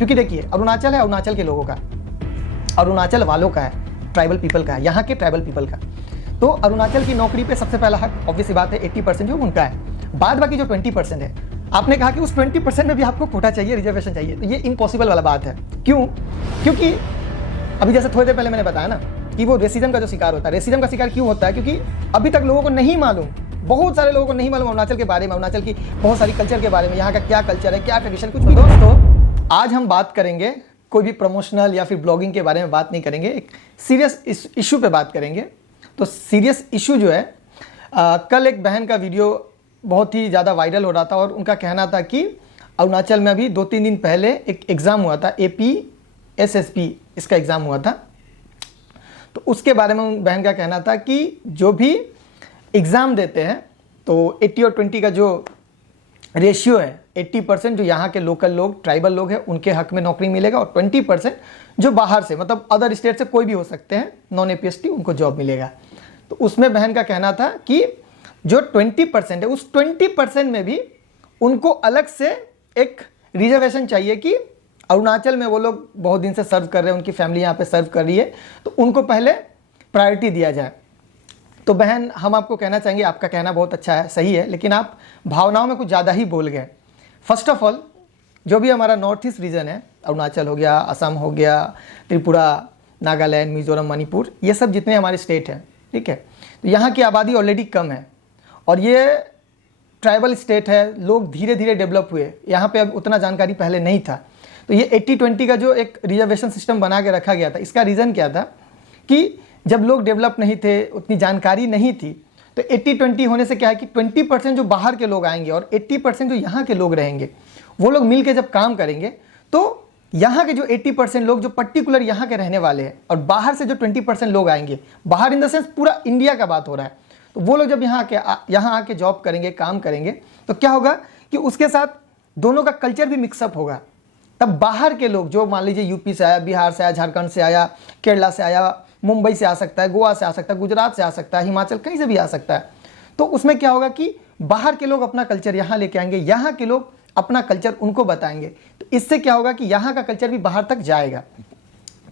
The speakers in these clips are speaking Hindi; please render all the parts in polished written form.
क्योंकि देखिए अरुणाचल है अरुणाचल के लोगों का, अरुणाचल वालों का है, ट्राइबल पीपल का है, यहाँ के ट्राइबल पीपल का। तो अरुणाचल की नौकरी पे सबसे पहला हक ऑब्वियस सी बात है 80% जो उनका है। बाद बाकी जो 20% है, आपने कहा कि उस 20% में भी आपको कोटा चाहिए, रिजर्वेशन चाहिए, तो ये इम्पॉसिबल वाला बात है। क्यों? क्योंकि अभी जैसे थोड़ी देर पहले मैंने बताया ना कि वो रेसिज्म का जो शिकार होता है, रेसिज्म का शिकार क्यों होता है? क्योंकि अभी तक लोगों को नहीं मालूम, बहुत सारे लोगों को नहीं मालूम अरुणाचल के बारे में, अरुणाचल की बहुत सारी कल्चर के बारे में, यहाँ का क्या कल्चर है, क्या ट्रेडिशन, कुछ भी। दोस्तों आज हम बात करेंगे कोई भी प्रमोशनल या फिर ब्लॉगिंग के बारे में बात नहीं करेंगे, एक सीरियस इशू पे बात करेंगे। तो सीरियस इशू जो है, कल एक बहन का वीडियो बहुत ही ज़्यादा वायरल हो रहा था और उनका कहना था कि अरुणाचल में अभी 2-3 दिन पहले एक एग्ज़ाम हुआ था, APSSP इसका एग्ज़ाम हुआ था। तो उसके बारे में उन बहन का कहना था कि जो भी एग्ज़ाम देते हैं तो 80 और 20 का जो रेशियो है, 80% जो यहाँ के लोकल लोग, ट्राइबल लोग हैं, उनके हक में नौकरी मिलेगा और 20% जो बाहर से, मतलब अदर स्टेट से कोई भी हो सकते हैं, नॉन APST, उनको जॉब मिलेगा। तो उसमें बहन का कहना था कि जो 20% है, उस 20% में भी उनको अलग से एक रिजर्वेशन चाहिए कि अरुणाचल में वो लोग बहुत दिन से सर्व कर रहे हैं, उनकी फैमिली यहाँ पे सर्व कर रही है, तो उनको पहले प्रायोरिटी दिया जाए। तो बहन, हम आपको कहना चाहेंगे, आपका कहना बहुत अच्छा है, सही है, लेकिन आप भावनाओं में कुछ ज़्यादा ही बोल गए। फर्स्ट ऑफ ऑल, जो भी हमारा नॉर्थ ईस्ट रीजन है, अरुणाचल हो गया, असम हो गया, त्रिपुरा, नागालैंड, मिजोरम, मणिपुर, ये सब जितने हमारे स्टेट हैं, ठीक है, तो यहाँ की आबादी ऑलरेडी कम है और ये ट्राइबल स्टेट है, लोग धीरे धीरे डेवलप हुए, यहाँ पे अब उतना जानकारी पहले नहीं था। तो ये 80-20 का जो एक रिजर्वेशन सिस्टम बना के रखा गया था, इसका रीज़न क्या था कि जब लोग डेवलप नहीं थे, उतनी जानकारी नहीं थी, तो 80-20 होने से क्या है कि 20% जो बाहर के लोग आएंगे और 80% जो यहाँ के लोग रहेंगे, वो लोग मिल के जब काम करेंगे तो यहाँ के जो 80% लोग जो पर्टिकुलर यहाँ के रहने वाले हैं और बाहर से जो 20% लोग आएंगे, बाहर इन द सेंस पूरा इंडिया का बात हो रहा है, तो वो लोग जब यहाँ आके जॉब करेंगे, काम करेंगे, तो क्या होगा कि उसके साथ दोनों का कल्चर भी मिक्सअप होगा। तब बाहर के लोग जो मान लीजिए यूपी से आया, बिहार से आया, झारखंड से आया, केरला से आया, मुंबई से आ सकता है, गोवा से आ सकता है, गुजरात से आ सकता है, हिमाचल कहीं से भी आ सकता है, तो उसमें क्या होगा कि बाहर के लोग अपना कल्चर यहाँ लेके आएंगे, यहाँ के लोग अपना कल्चर उनको बताएंगे, तो इससे क्या होगा कि यहाँ का कल्चर भी बाहर तक जाएगा।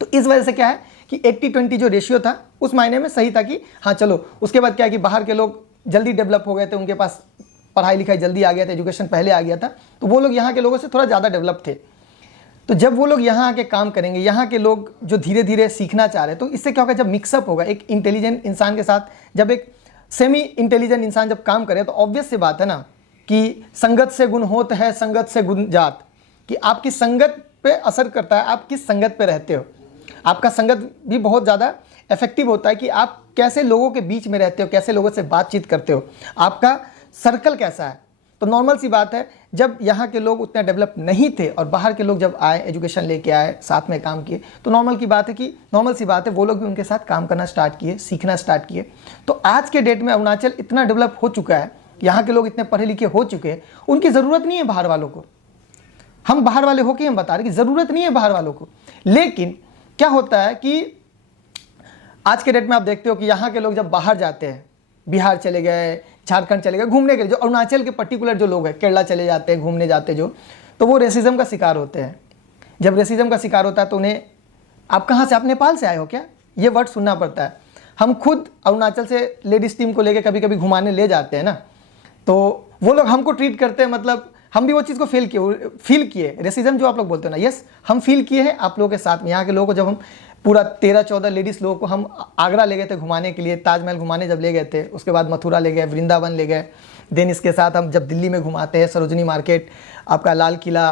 तो इस वजह से क्या है कि 80-20 जो रेशियो था उस मायने में सही था कि हाँ चलो, उसके बाद क्या है कि बाहर के लोग जल्दी डेवलप हो गए थे, उनके पास पढ़ाई लिखाई जल्दी आ गया था, एजुकेशन पहले आ गया था, तो वो लोग यहाँ के लोगों से थोड़ा ज़्यादा डेवलप थे। तो जब वो लोग यहाँ आके काम करेंगे, यहाँ के लोग जो धीरे धीरे सीखना चाह रहे हैं, तो इससे क्या होगा, जब मिक्सअप होगा एक इंटेलिजेंट इंसान के साथ, जब एक सेमी इंटेलिजेंट इंसान जब काम करे, तो ऑब्वियस सी बात है ना कि संगत से गुण होत है, संगत से गुण जात, कि आपकी संगत पे असर करता है, आप किस संगत पे रहते हो। आपका संगत भी बहुत ज़्यादा इफेक्टिव होता है कि आप कैसे लोगों के बीच में रहते हो, कैसे लोगों से बातचीत करते हो, आपका सर्कल कैसा है। तो नॉर्मल सी बात है, जब यहाँ के लोग उतना डेवलप नहीं थे और बाहर के लोग जब आए, एजुकेशन लेके आए, साथ में काम किए, तो नॉर्मल सी बात है वो लोग भी उनके साथ काम करना स्टार्ट किए, सीखना स्टार्ट किए। तो आज के डेट में अरुणाचल इतना डेवलप हो चुका है, यहाँ के लोग इतने पढ़े लिखे हो चुके हैं, उनकी ज़रूरत नहीं है बाहर वालों को। हम बाहर वाले होके हम बता रहे कि ज़रूरत नहीं है बाहर वालों को। लेकिन क्या होता है कि आज के डेट में आप देखते हो कि यहाँ के लोग जब बाहर जाते हैं, बिहार चले गए, झारखंड चले गए घूमने के लिए, जो अरुणाचल के पर्टिकुलर जो लोग हैं, केरला चले जाते हैं घूमने जाते जो, तो वो रेसिज्म का शिकार होते हैं। जब रेसिज्म का शिकार होता है तो उन्हें, आप कहाँ से, आप नेपाल से आए हो क्या, ये वर्ड सुनना पड़ता है। हम खुद अरुणाचल से लेडीज़ टीम को लेकर कभी कभी घुमाने ले जाते हैं ना, तो वो लोग हमको ट्रीट करते हैं, मतलब हम भी वो चीज़ को फील किए, रेसिज्म जो आप लोग बोलते हो ना, यस हम फील किए हैं आप लोगों के साथ में। यहाँ के लोगों को जब हम पूरा 13-14 लेडीज़ लोगों को हम आगरा ले गए थे घुमाने के लिए, ताजमहल घुमाने जब ले गए थे, उसके बाद मथुरा ले गए, वृंदावन ले गए, देन इसके साथ हम जब दिल्ली में घुमाते हैं, सरोजनी मार्केट, आपका लाल किला,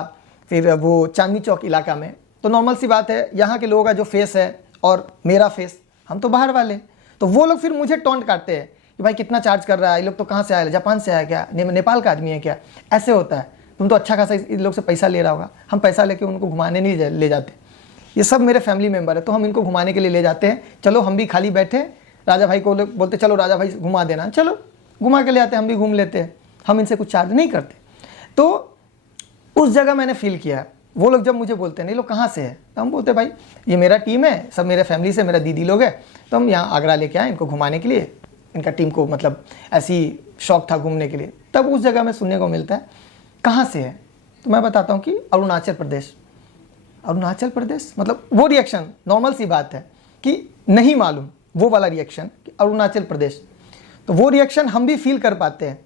फिर वो चांदनी चौक इलाका में, तो नॉर्मल सी बात है यहाँ के लोगों का जो फेस है और मेरा फेस, हम तो बाहर वाले, तो वो लोग फिर मुझे टॉन्ट काटते हैं कि भाई कितना चार्ज कर रहा है, ये लोग तो कहाँ से आया, जापान से आया क्या, नेपाल का आदमी है क्या, ऐसे होता है, तुम तो अच्छा खासा इन लोग से पैसा ले रहा होगा। हम पैसा लेके उनको घुमाने नहीं ले जाते, ये सब मेरे फैमिली मेम्बर है, तो हम इनको घुमाने के लिए ले जाते हैं। चलो हम भी खाली बैठे, राजा भाई को लोग बोलते चलो राजा भाई घुमा देना, चलो घुमा के ले आते हैं, हम भी घूम लेते हैं, हम इनसे कुछ चार्ज नहीं करते। तो उस जगह मैंने फील किया, वो लोग जब मुझे बोलते हैं नहीं लोग कहाँ से है, तो हम बोलते भाई ये मेरा टीम है, सब मेरे फैमिली से, मेरा दीदी लोग है, तो हम यहाँ आगरा लेके आए इनको घुमाने के लिए, इनका टीम को मतलब ऐसी शौक था घूमने के लिए। तब उस जगह में सुनने को मिलता है कहाँ से है, तो मैं बताता हूँ कि अरुणाचल प्रदेश। अरुणाचल प्रदेश, मतलब वो रिएक्शन नॉर्मल सी बात है कि नहीं मालूम, वो वाला रिएक्शन अरुणाचल प्रदेश, तो वो रिएक्शन हम भी फील कर पाते हैं।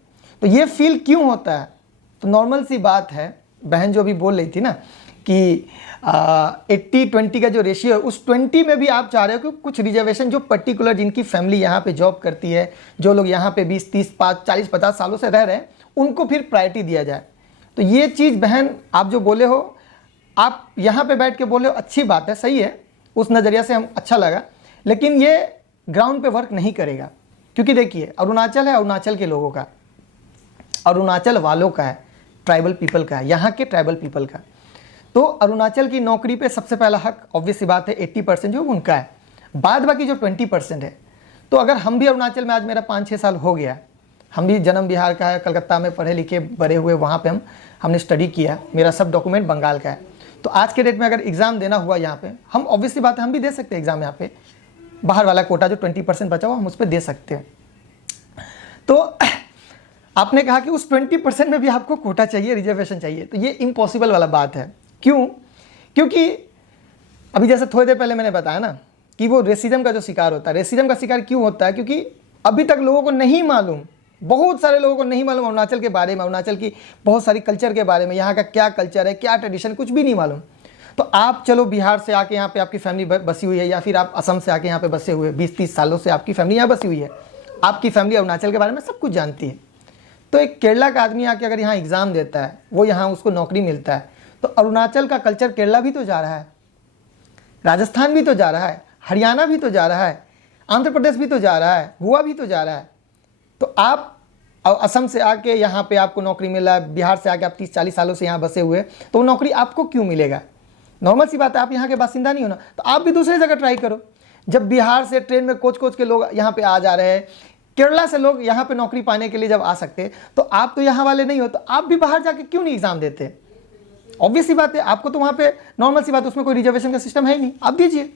तो ये फील क्यों होता है? तो नॉर्मल सी बात है, बहन जो भी बोल रही थी ना कि 80-20 का जो रेशियो है, उस 20 में भी आप चाह रहे हो कि कुछ रिजर्वेशन जो पर्टिकुलर जिनकी फैमिली यहाँ पे जॉब करती है, जो लोग यहाँ पे 20, 30, 40, 50 सालों से रह रहे हैं, उनको फिर प्रायोरिटी दिया जाए। तो ये चीज़ बहन आप जो बोले हो, आप यहाँ पे बैठ के बोले हो, अच्छी बात है, सही है, उस नज़रिया से हम अच्छा लगा, लेकिन ये ग्राउंड पे वर्क नहीं करेगा। क्योंकि देखिए अरुणाचल है अरुणाचल के लोगों का, अरुणाचल वालों का है, ट्राइबल पीपल का है, यहाँ के ट्राइबल पीपल का। तो अरुणाचल की नौकरी पे सबसे पहला हक ऑब्वियस सी बात है 80% जो उनका है, बाद बाकी जो 20% है। तो अगर हम भी अरुणाचल में, आज मेरा 5-6 साल हो गया, हम भी जन्म बिहार का है, कलकत्ता में पढ़े लिखे बड़े हुए, वहाँ पे हमने स्टडी किया, मेरा सब डॉक्यूमेंट बंगाल का है। तो आज के डेट में अगर एग्ज़ाम देना हुआ यहाँ पे, हम ऑब्वियस सी बात है हम भी दे सकते हैं एग्ज़ाम यहाँ पे, बाहर वाला कोटा जो 20% बचा हुआ हम उस पर दे सकते हैं। तो आपने कहा कि उस 20% में भी आपको कोटा चाहिए, रिजर्वेशन चाहिए, तो ये इम्पॉसिबल वाला बात है। क्यों? क्योंकि अभी जैसे थोड़ी देर पहले मैंने बताया ना कि वो रेसिज्म का जो शिकार होता है, रेसिज्म का शिकार क्यों होता है? क्योंकि अभी तक लोगों को नहीं मालूम, बहुत सारे लोगों को नहीं मालूम अरुणाचल के बारे में, अरुणाचल की बहुत सारी कल्चर के बारे में, यहाँ का क्या कल्चर है, क्या ट्रेडिशन, कुछ भी नहीं मालूम। तो आप चलो बिहार से आके यहाँ पे आपकी फैमिली बसी हुई है, या फिर आप असम से आके यहाँ पे बसे हुए 20-30 सालों से आपकी फैमिली यहाँ बसी हुई है, आपकी फैमिली अरुणाचल के बारे में सब कुछ जानती है। तो एक केरला का आदमी आके अगर यहाँ एग्ज़ाम देता है, वो यहाँ उसको नौकरी मिलता है, तो अरुणाचल का कल्चर केरला भी तो जा रहा है, राजस्थान भी तो जा रहा है, हरियाणा भी तो जा रहा है, आंध्र प्रदेश भी तो जा रहा है, गोवा भी तो जा रहा है। तो आप असम से आके यहाँ पे आपको नौकरी मिला है, बिहार से आके आप 30-40 सालों से यहाँ बसे हुए, तो वो नौकरी आपको क्यों मिलेगा? नॉर्मल सी बात है, आप यहाँ के बासिंदा नहीं हो ना, तो आप भी दूसरी जगह ट्राई करो। जब बिहार से ट्रेन में कोच के लोग यहाँ पे आ जा रहे हैं, केरला से लोग यहाँ पे नौकरी पाने के लिए जब आ सकते हैं, तो आप तो यहाँ वाले नहीं हो, तो आप भी बाहर जाके क्यों नहीं एग्जाम देते? ऑब्वियस सी बात है, आपको तो वहाँ पे नॉर्मल सी बात है, उसमें कोई रिजर्वेशन का सिस्टम है ही नहीं, आप दीजिए,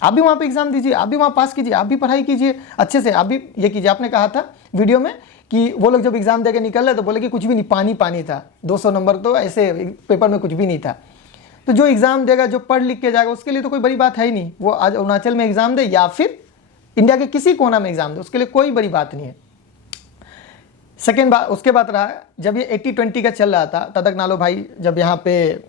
आप भी वहाँ पे एग्जाम दीजिए, आप भी वहाँ पास कीजिए, आप भी पढ़ाई कीजिए अच्छे से, आप भी ये कीजिए। आपने कहा था वीडियो में कि वो लोग जब एग्जाम देके निकल रहे तो बोले कि कुछ भी नहीं, पानी पानी था, 200 नंबर तो ऐसे पेपर में कुछ भी नहीं था। तो जो एग्जाम देगा, जो पढ़ लिख के जाएगा, उसके लिए तो कोई बड़ी बात है ही नहीं। वो आज अरुणाचल में एग्जाम दे या फिर इंडिया के किसी कोना में एग्जाम दे, उसके लिए कोई बड़ी बात नहीं है। सेकेंड बात उसके बाद रहा, जब ये 80-20 का चल रहा था, तदक नालो भाई, जब यहाँ पे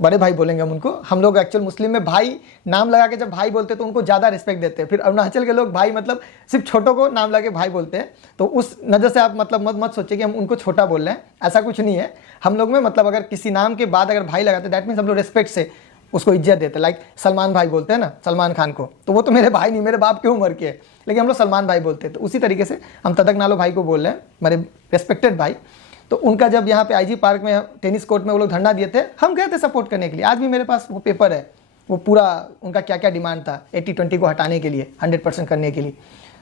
बड़े भाई बोलेंगे हम लोग एक्चुअल मुस्लिम में भाई नाम लगा के जब भाई बोलते हैं तो उनको ज़्यादा रिस्पेक्ट देते हैं। फिर अरुणाचल के लोग भाई मतलब सिर्फ छोटों को नाम लगा के भाई बोलते हैं, तो उस नज़र से आप मतलब मत सोचिए कि हम उनको छोटा बोल रहे हैं, ऐसा कुछ नहीं है। हम लोग में मतलब अगर किसी नाम के बाद अगर भाई लगाते दैट मीन्स हम लोग रिस्पेक्ट से उसको इज्जत देते। लाइक सलमान भाई बोलते हैं ना सलमान खान को, तो वो तो मेरे भाई नहीं, मेरे बाप की उम्र के है, लेकिन हम लोग सलमान भाई बोलते हैं। तो उसी तरीके से हम तदक नालो भाई को बोल रहे हैं, मेरे रेस्पेक्टेड भाई। तो उनका जब यहाँ पे आईजी पार्क में टेनिस कोर्ट में वो लोग धरना दिए थे, हम गए थे सपोर्ट करने के लिए। आज भी मेरे पास वो पेपर है, वो पूरा उनका क्या क्या डिमांड था 80-20 को हटाने के लिए, 100% करने के लिए,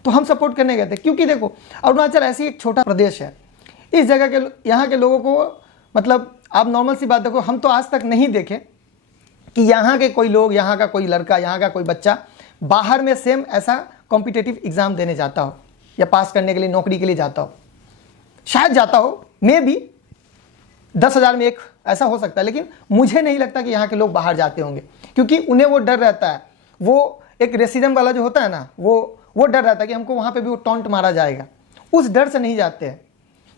तो हम सपोर्ट करने गए थे। क्योंकि देखो अरुणाचल ऐसी एक छोटा प्रदेश है, इस जगह के यहाँ के लोगों को मतलब आप नॉर्मल सी बात देखो, हम तो आज तक नहीं देखे कि यहाँ के कोई लोग, यहाँ का कोई लड़का, यहाँ का कोई बच्चा बाहर में सेम ऐसा कॉम्पिटिटिव एग्जाम देने जाता हो या पास करने के लिए नौकरी के लिए जाता हो। शायद जाता हो, मे भी 10,000 में एक ऐसा हो सकता है, लेकिन मुझे नहीं लगता कि यहाँ के लोग बाहर जाते होंगे, क्योंकि उन्हें वो डर रहता है, वो एक रेसिज्म वाला जो होता है ना, वो डर रहता है कि हमको वहाँ पे भी वो टॉन्ट मारा जाएगा, उस डर से नहीं जाते हैं।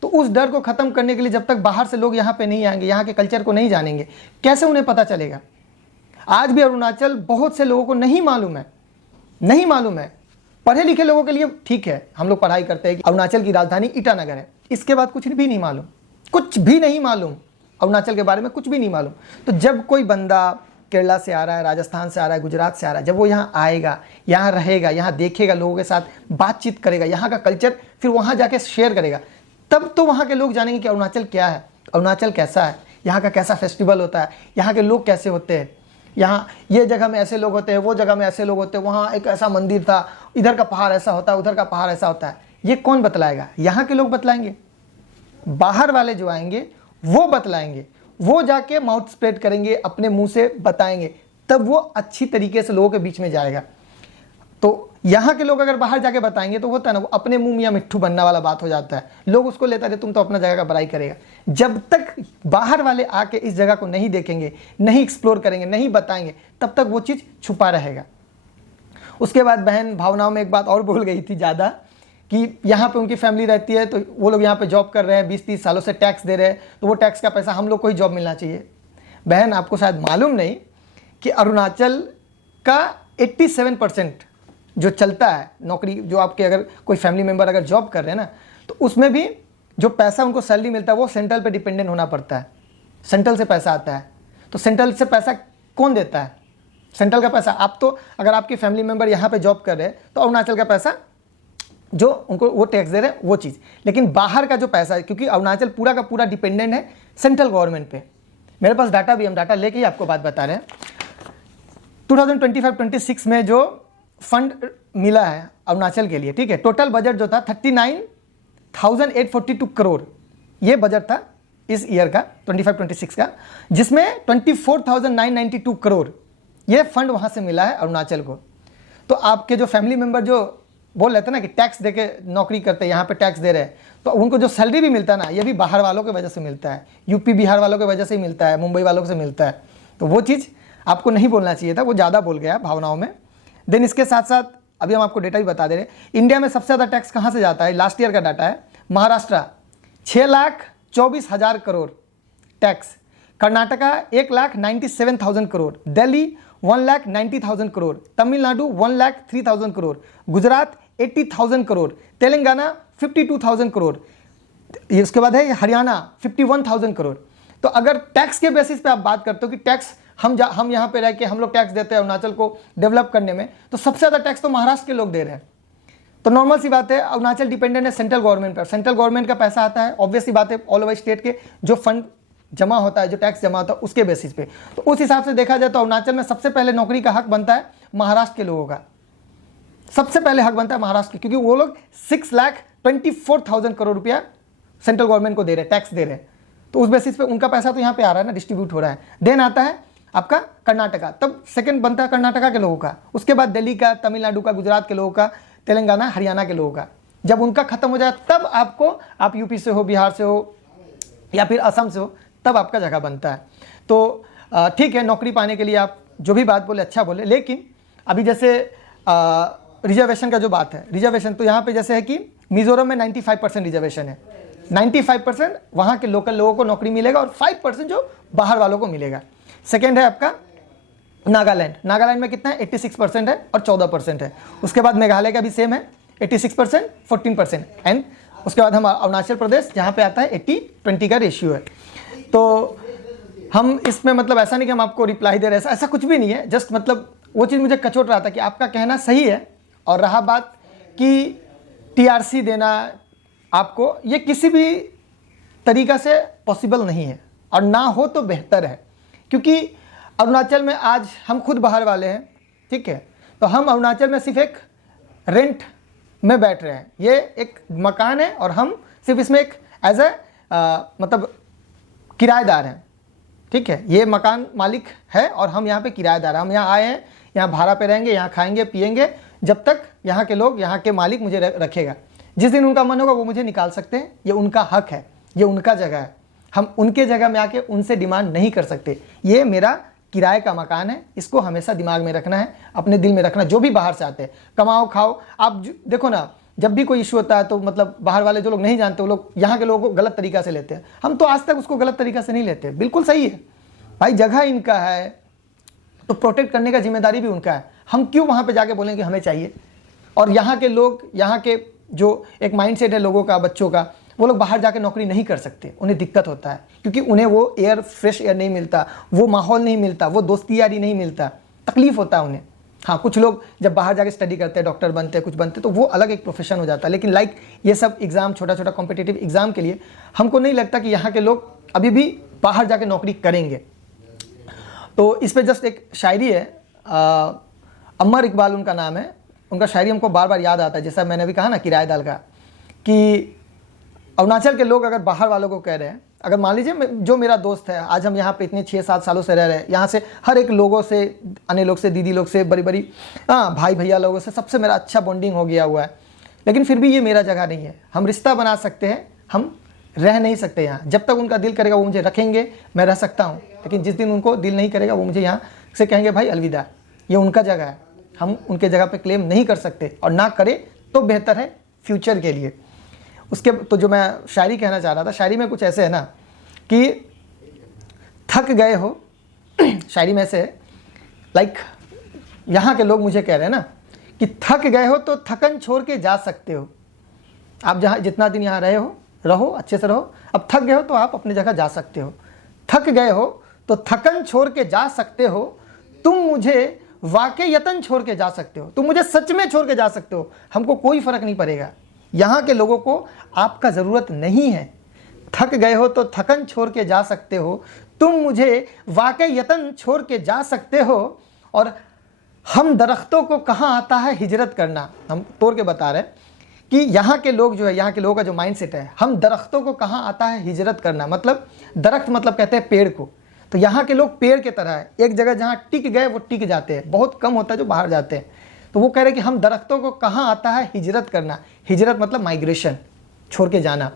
तो उस डर को ख़त्म करने के लिए जब तक बाहर से लोग यहाँ पे नहीं आएंगे, यहाँ के कल्चर को नहीं जानेंगे, कैसे उन्हें पता चलेगा? आज भी अरुणाचल बहुत से लोगों को नहीं मालूम है। पढ़े लिखे लोगों के लिए ठीक है, हम लोग पढ़ाई करते हैं कि अरुणाचल की राजधानी ईटानगर है, इसके बाद कुछ भी नहीं मालूम, कुछ भी नहीं मालूम, अरुणाचल के बारे में कुछ भी नहीं मालूम। तो जब कोई बंदा केरला से आ रहा है, राजस्थान से आ रहा है, गुजरात से आ रहा है, जब वो यहाँ आएगा, यहाँ रहेगा, यहाँ देखेगा, लोगों के साथ बातचीत करेगा, यहाँ का कल्चर फिर वहाँ जाके शेयर करेगा, तब तो वहाँ के लोग जानेंगे कि अरुणाचल क्या है, अरुणाचल कैसा है, यहाँ का कैसा फेस्टिवल होता है, यहाँ के लोग कैसे होते हैं, यहाँ ये जगह में ऐसे लोग होते हैं, वो जगह में ऐसे लोग होते हैं, वहाँ एक ऐसा मंदिर था, इधर का पहाड़ ऐसा होता है, उधर का पहाड़ ऐसा होता है। ये कौन बतलाएगा? यहाँ के लोग बतलाएंगे। बाहर वाले जो आएंगे वो बतलाएंगे, वो जाके माउथ स्प्रेड करेंगे, अपने मुंह से बताएंगे, तब वो अच्छी तरीके से लोगों के बीच में जाएगा। तो यहाँ के लोग अगर बाहर जाके बताएंगे तो होता है ना, वो अपने मुंह मियाँ मिट्ठू बनने वाला बात हो जाता है, लोग उसको लेता है तुम तो अपना जगह का बड़ाई करेगा। जब तक बाहर वाले आके इस जगह को नहीं देखेंगे, नहीं एक्सप्लोर करेंगे, नहीं बताएंगे, तब तक वो चीज़ छुपा रहेगा। उसके बाद बहन भावनाओं में एक बात और बोल गई थी ज़्यादा, कि यहाँ पे उनकी फैमिली रहती है, तो वो लोग यहाँ पे जॉब कर रहे हैं, 20-30 सालों से टैक्स दे रहे हैं, तो वो टैक्स का पैसा हम लोग को ही जॉब मिलना चाहिए। बहन आपको शायद मालूम नहीं कि अरुणाचल का 87% जो चलता है नौकरी, जो आपके अगर कोई फैमिली मेम्बर अगर जॉब कर रहे हैं ना, तो उसमें भी जो पैसा उनको सैलरी मिलता है वो सेंट्रल पे डिपेंडेंट होना पड़ता है, सेंट्रल से पैसा आता है। तो सेंट्रल से पैसा कौन देता है? सेंट्रल का पैसा। आप तो अगर आपके फैमिली मेम्बर यहाँ पे जॉब कर रहे हैं तो अरुणाचल का पैसा जो उनको वो टैक्स दे रहे हैं वो चीज़। लेकिन बाहर का जो पैसा है, क्योंकि अरुणाचल पूरा का पूरा डिपेंडेंट है सेंट्रल गवर्नमेंट पे। मेरे पास डाटा भी, हम डाटा लेके ही आपको बात बता रहे हैं। 2025-26 में जो फंड मिला है अरुणाचल के लिए, ठीक है, टोटल बजट जो था 39,842 करोड़, ये बजट था इस ईयर का 25-26 का, जिसमें 24,992 करोड़ ये फंड वहाँ से मिला है अरुणाचल को। तो आपके जो फैमिली मेम्बर जो बोल रहे थे ना कि टैक्स देके नौकरी करते हैं, यहाँ पे टैक्स दे रहे हैं, तो उनको जो सैलरी भी मिलता है ना, ये भी बाहर वालों की वजह से मिलता है, यूपी बिहार वालों की वजह से ही मिलता है, मुंबई वालों से मिलता है। तो वो चीज़ आपको नहीं बोलना चाहिए था, वो ज़्यादा बोल गया भावनाओं में। देन इसके साथ साथ अभी हम आपको डेटा भी बता दे रहे हैं, इंडिया में सबसे ज़्यादा टैक्स कहाँ से जाता है, लास्ट ईयर का डाटा है, महाराष्ट्र 6,24,000 करोड़ टैक्स, कर्नाटका 1,97,000 करोड़, दिल्ली 1,90,000 करोड़, तमिलनाडु 1,03,000 करोड़, गुजरात 80,000 करोड़, तेलंगाना 52,000 करोड़, इसके बाद है हरियाणा 51,000 करोड़। तो अगर टैक्स के बेसिस पे आप बात करते हो कि टैक्स हम यहाँ पे रह के हम लोग टैक्स देते हैं अरुणाचल को डेवलप करने में, तो सबसे ज़्यादा टैक्स तो महाराष्ट्र के लोग दे रहे हैं। तो नॉर्मल सी बात है, अरुणाचल डिपेंडेंट है सेंट्रल गवर्नमेंट पर, सेंट्रल गवर्नमेंट का पैसा आता है, ऑब्वियस सी बात है, ऑल ओवर स्टेट के जो फंड जमा होता है, जो टैक्स जमा होता है उसके बेसिस पे। तो उस हिसाब से देखा जाए तो अरुणाचल में सबसे पहले नौकरी का हक बनता है महाराष्ट्र के लोगों का, सबसे पहले हक बनता है महाराष्ट्र के, क्योंकि वो लोग 6,24,000 करोड़ रुपया सेंट्रल गवर्नमेंट को दे रहे हैं, टैक्स दे रहे हैं। तो उस बेसिस पे उनका पैसा तो यहाँ पे आ रहा है ना, डिस्ट्रीब्यूट हो रहा है। देन आता है आपका कर्नाटका, तब सेकंड बनता है कर्नाटका के लोगों का, उसके बाद दिल्ली का, तमिलनाडु का, गुजरात के लोगों का, तेलंगाना हरियाणा के लोगों का। जब उनका खत्म हो जाए तब आपको, आप यूपी से हो, बिहार से हो या फिर असम से हो, तब आपका जगह बनता है। तो ठीक है, नौकरी पाने के लिए आप जो भी बात बोले अच्छा बोले, लेकिन अभी जैसे रिजर्वेशन का जो बात है, रिजर्वेशन तो यहाँ पे जैसे है कि मिजोरम में 95% रिजर्वेशन है, 95% वहाँ के लोकल लोगों को नौकरी मिलेगा और 5% जो बाहर वालों को मिलेगा। सेकेंड है आपका नागालैंड, नागालैंड में कितना है 86% है और 14% है। उसके बाद मेघालय का भी सेम है 86%, 14%, एंड उसके बाद हम अरुणाचल प्रदेश जहाँ पे आता है 80-20 का रेशियो है। तो हम इसमें मतलब ऐसा नहीं कि हम आपको रिप्लाई दे रहे हैं, ऐसा कुछ भी नहीं है, जस्ट मतलब वो चीज़ मुझे कचोट रहा था कि आपका कहना सही है, और रहा बात कि TRC देना आपको, ये किसी भी तरीक़ा से पॉसिबल नहीं है, और ना हो तो बेहतर है, क्योंकि अरुणाचल में आज हम खुद बाहर वाले हैं, ठीक है, तो हम अरुणाचल में सिर्फ एक रेंट में बैठ रहे हैं, ये एक मकान है और हम सिर्फ इसमें एक एज ए मतलब किराएदार हैं, ठीक है, ये मकान मालिक है और हम यहाँ पे किराएदार हैं, हम यहाँ आए हैं, यहाँ भाड़ा पे रहेंगे, यहाँ खाएंगे पिएंगे, जब तक यहाँ के लोग, यहाँ के मालिक मुझे रखेगा। जिस दिन उनका मन होगा वो मुझे निकाल सकते हैं, ये उनका हक है, ये उनका जगह है, हम उनके जगह में आके उनसे डिमांड नहीं कर सकते। ये मेरा किराए का मकान है, इसको हमेशा दिमाग में रखना है, अपने दिल में रखना। जो भी बाहर से आते हैं, कमाओ खाओ, आप देखो ना, जब भी कोई इशू होता है तो मतलब बाहर वाले जो लोग नहीं जानते वो लोग यहाँ के लोगों को गलत तरीका से लेते हैं, हम तो आज तक उसको गलत तरीका से नहीं लेते, बिल्कुल सही है भाई, जगह इनका है तो प्रोटेक्ट करने का जिम्मेदारी भी उनका है, हम क्यों वहाँ पे जाके बोलेंगे हमें चाहिए। और यहाँ के लोग, यहाँ के जो एक माइंडसेट है लोगों का, बच्चों का, वो लोग बाहर जाके नौकरी नहीं कर सकते, उन्हें दिक्कत होता है, क्योंकि उन्हें वो एयर, फ्रेश एयर नहीं मिलता, वो माहौल नहीं मिलता, वो दोस्ती यारी नहीं मिलता, तकलीफ होता है उन्हें। हाँ, कुछ लोग जब बाहर जाके स्टडी करते हैं, डॉक्टर बनते हैं, कुछ बनते हैं, तो वो अलग एक प्रोफेशन हो जाता है। लेकिन लाइक ये सब एग्ज़ाम, छोटा छोटा कॉम्पिटिटिव एग्ज़ाम के लिए हमको नहीं लगता कि यहाँ के लोग अभी भी बाहर जाके नौकरी करेंगे। तो इस पर जस्ट एक शायरी है, अमर इकबाल उनका नाम है, उनका शायरी हमको बार बार याद आता है, जैसा मैंने अभी कहा ना किराएदार का, कि अरुणाचल के लोग अगर बाहर वालों को कह रहे हैं अगर मान लीजिए जो मेरा दोस्त है, आज हम यहाँ पे इतने 6-7 सालों से रह रहे हैं, यहाँ से हर एक लोगों से, अन्य लोग से, दीदी लोग से, बड़ी बड़ी भाई भैया लोगों से, सबसे मेरा अच्छा बॉन्डिंग हो गया हुआ है, लेकिन फिर भी ये मेरा जगह नहीं है। हम रिश्ता बना सकते हैं, हम रह नहीं सकते यहाँ। जब तक उनका दिल करेगा वो मुझे रखेंगे, मैं रह सकता हूँ, लेकिन जिस दिन उनको दिल नहीं करेगा वो मुझे यहाँ से कहेंगे भाई अलविदा, ये उनका जगह है, हम उनके जगह पे क्लेम नहीं कर सकते, और ना करें तो बेहतर है फ्यूचर के लिए। उसके तो जो मैं शायरी कहना चाह रहा था, शायरी में कुछ ऐसे है ना कि थक गए हो, शायरी में से लाइक यहाँ के लोग मुझे कह रहे हैं ना कि थक गए हो तो थकन छोड़ के जा सकते हो। आप जहाँ जितना दिन यहाँ रहे हो, रहो, अच्छे से रहो, अब थक गए हो तो आप अपनी जगह जा सकते हो। थक गए हो तो थकन छोड़ के जा सकते हो, तुम मुझे वाकई यतन छोड़ के जा सकते हो, तुम मुझे सच में छोड़ के जा सकते हो, हमको कोई फर्क नहीं पड़ेगा। यहाँ के लोगों को आपका ज़रूरत नहीं है। थक गए हो तो थकन छोड़ के जा सकते हो, तुम मुझे वाकई यतन छोड़ के जा सकते हो, और हम दरख्तों को कहाँ आता है हिजरत करना। हम तोड़ के बता रहे हैं कि यहाँ के लोग जो है, यहाँ के लोगों का जो माइंडसेट है, हम दरख्तों को कहाँ आता है हिजरत करना, मतलब दरख्त मतलब कहते हैं पेड़ को। तो यहाँ के लोग पेड़ के तरह है, एक जगह जहाँ टिक गए वो टिक जाते हैं, बहुत कम होता है जो बाहर जाते हैं। तो वो कह रहे हैं कि हम दरख्तों को कहाँ आता है हिजरत करना। हिजरत मतलब माइग्रेशन, छोड़ के जाना,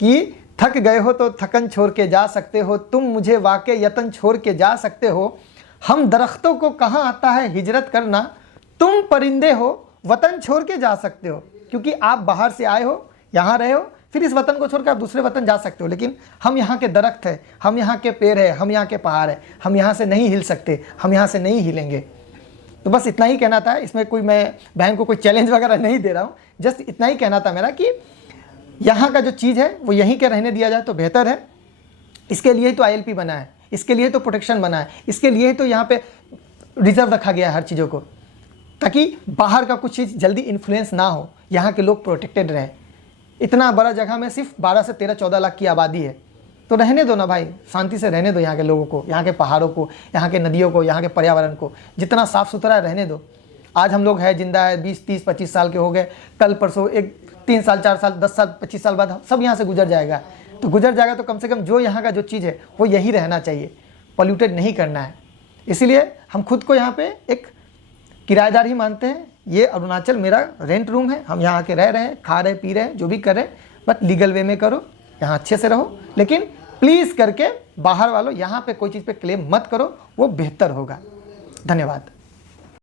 कि थक गए हो तो थकन छोड़ के जा सकते हो, तुम मुझे वाकई यतन छोड़ के जा सकते हो, हम दरख्तों को कहाँ आता है हिजरत करना, तुम परिंदे हो वतन छोड़ के जा सकते हो। क्योंकि आप बाहर से आए हो, यहाँ रहे हो, फिर इस वतन को छोड़कर आप दूसरे वतन जा सकते हो, लेकिन हम यहाँ के दरख्त हैं, हम यहाँ के पेड़ हैं, हम यहाँ के पहाड़ हैं, हम यहाँ से नहीं हिल सकते, हम यहाँ से नहीं हिलेंगे। तो बस इतना ही कहना था, इसमें कोई मैं बहन को कोई चैलेंज वगैरह नहीं दे रहा हूँ, जस्ट इतना ही कहना था मेरा कि यहाँ का जो चीज़ है वो यहीं के रहने दिया जाए तो बेहतर है। इसके लिए ही तो ILP बना है, इसके लिए तो प्रोटेक्शन बना है, इसके लिए ही तो यहाँ पे रिजर्व रखा गया है हर चीज़ों को, ताकि बाहर का कुछ चीज़ जल्दी इन्फ्लुएंस ना हो, यहाँ के लोग प्रोटेक्टेड रहे। इतना बड़ा जगह में सिर्फ 12 से 13-14 लाख की आबादी है, तो रहने दो ना भाई, शांति से रहने दो यहाँ के लोगों को, यहाँ के पहाड़ों को, यहाँ के नदियों को, यहाँ के पर्यावरण को, जितना साफ़ सुथरा रहने दो। आज हम लोग है, जिंदा है, 20, 30, 25 साल के हो गए, कल परसों 3 साल, 4 साल, 10 साल, 25 साल बाद सब यहाँ से गुजर जाएगा। तो गुजर जाएगा तो कम से कम जो यहाँ का जो चीज़ है वो यही रहना चाहिए, पॉल्यूटेड नहीं करना है। इसीलिए हम खुद को यहाँ पे एक किराएदार ही मानते हैं। ये अरुणाचल मेरा रेंट रूम है, हम यहाँ आके रह रहे हैं, खा रहे, पी रहे हैं, जो भी कर रहे हैं, बट लीगल वे में करो, यहाँ अच्छे से रहो, लेकिन प्लीज़ करके बाहर वालों यहाँ पे कोई चीज़ पे क्लेम मत करो, वो बेहतर होगा। धन्यवाद।